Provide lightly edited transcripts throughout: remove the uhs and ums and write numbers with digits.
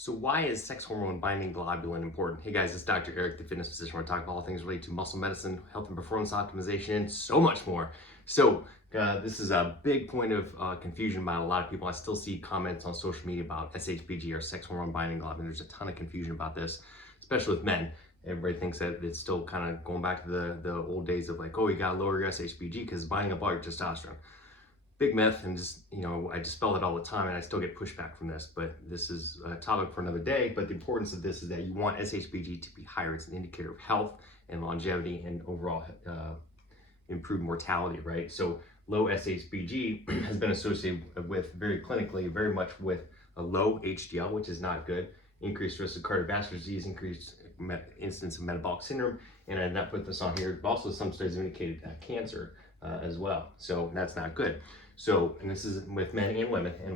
So why is sex hormone binding globulin important? Hey guys, it's Dr. Eric, the fitness physician. We're talking about all things related to muscle medicine, health and performance optimization, and so much more. So this is a big point of confusion about a lot of people. I still see comments on social media about SHBG or sex hormone binding globulin. There's a ton of confusion about this, especially with men. Everybody thinks that it's still kind of going back to the old days of like, oh, you gotta lower your SHBG because it's binding up all your testosterone. Big myth, and just, I dispel it all the time, and I still get pushback from this, but this is a topic for another day. But the importance of this is that you want SHBG to be higher. It's an indicator of health and longevity and overall improved mortality, right? So low SHBG has been associated with very clinically, very much with a low HDL, which is not good, increased risk of cardiovascular disease, increased incidence of metabolic syndrome, and I did not put this on here, but also some studies have indicated cancer as well. So that's not good. So, and this is with men and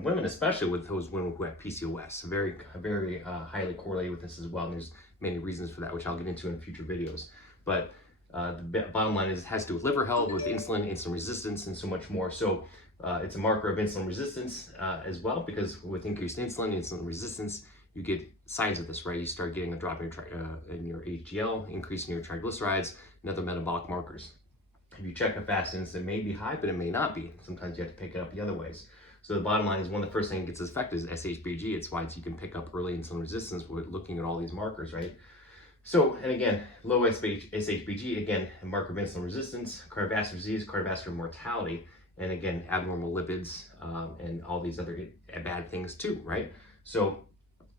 women especially with those women who have PCOS, very highly correlated with this as well. And there's many reasons for that, which I'll get into in future videos. But the bottom line is it has to do with liver health, with insulin resistance, and so much more. So it's a marker of insulin resistance as well, because with increased insulin resistance, you get signs of this, right? You start getting a drop in your HDL, increase in your triglycerides, and other metabolic markers. If you check a fasted insulin, it may be high, but it may not be. Sometimes you have to pick it up the other ways. So the bottom line is one of the first things that gets affected is SHBG. It's why you can pick up early insulin resistance with looking at all these markers, right? So, and again, low SHBG, again, a marker of insulin resistance, cardiovascular disease, cardiovascular mortality, and again, abnormal lipids, and all these other bad things too, right? So,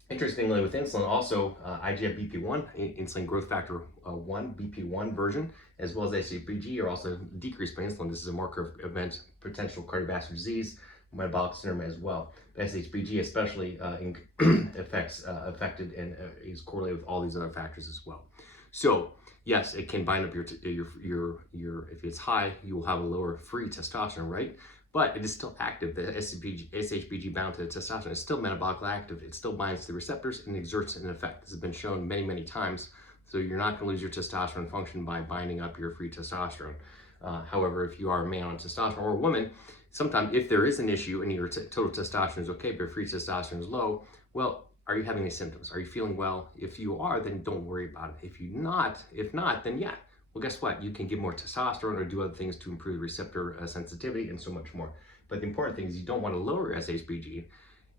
interestingly, with insulin, also IGF-BP1, insulin growth factor 1, BP1 version, as well as SHBG are also decreased by insulin. This is a marker of potential cardiovascular disease, metabolic syndrome as well. SHBG especially affected and is correlated with all these other factors as well. So yes, it can bind up your if it's high, you will have a lower free testosterone, right? But it is still active. The SHBG bound to testosterone is still metabolically active. It still binds to the receptors and exerts an effect. This has been shown many, many times. So you're not going to lose your testosterone function by binding up your free testosterone. However, if you are a man on testosterone or a woman, sometimes if there is an issue and your total testosterone is okay, but your free testosterone is low, well, are you having any symptoms? Are you feeling well? If you are, then don't worry about it. If not, then yeah. Well, guess what? You can give more testosterone or do other things to improve receptor sensitivity and so much more. But the important thing is you don't want to lower your SHBG.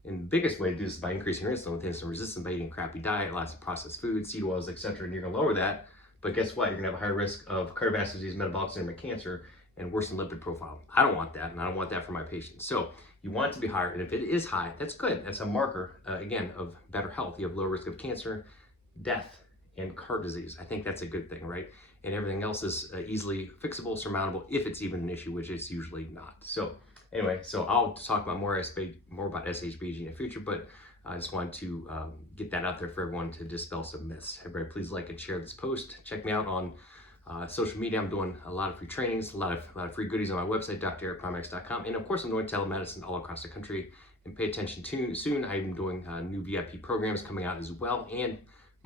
And the biggest way to do this is by increasing your insulin with insulin resistance, by eating crappy diet, lots of processed foods, seed oils, etc. And you're going to lower that. But guess what? You're going to have a higher risk of cardiovascular disease, metabolic syndrome, and cancer, and worsen lipid profile. I don't want that, and I don't want that for my patients. So you want it to be higher, and if it is high, that's good. That's a marker, again, of better health. You have low risk of cancer, death, and heart disease. I think that's a good thing, right? And everything else is easily fixable, surmountable, if it's even an issue, which it's usually not. So anyway, so I'll talk about more about SHBG in the future, but I just wanted to get that out there for everyone to dispel some myths. Everybody, please like and share this post. Check me out on social media. I'm doing a lot of free trainings, a lot of free goodies on my website, drericprimax.com. And of course, I'm doing telemedicine all across the country. And pay attention to soon. I'm doing new VIP programs coming out as well. And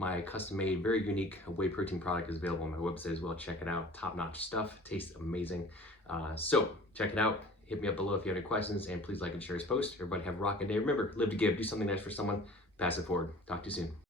my custom-made, very unique whey protein product is available on my website as well. Check it out. Top-notch stuff. Tastes amazing. So check it out. Hit me up below if you have any questions. And please like and share this post. Everybody have a rocking day. Remember, live to give. Do something nice for someone. Pass it forward. Talk to you soon.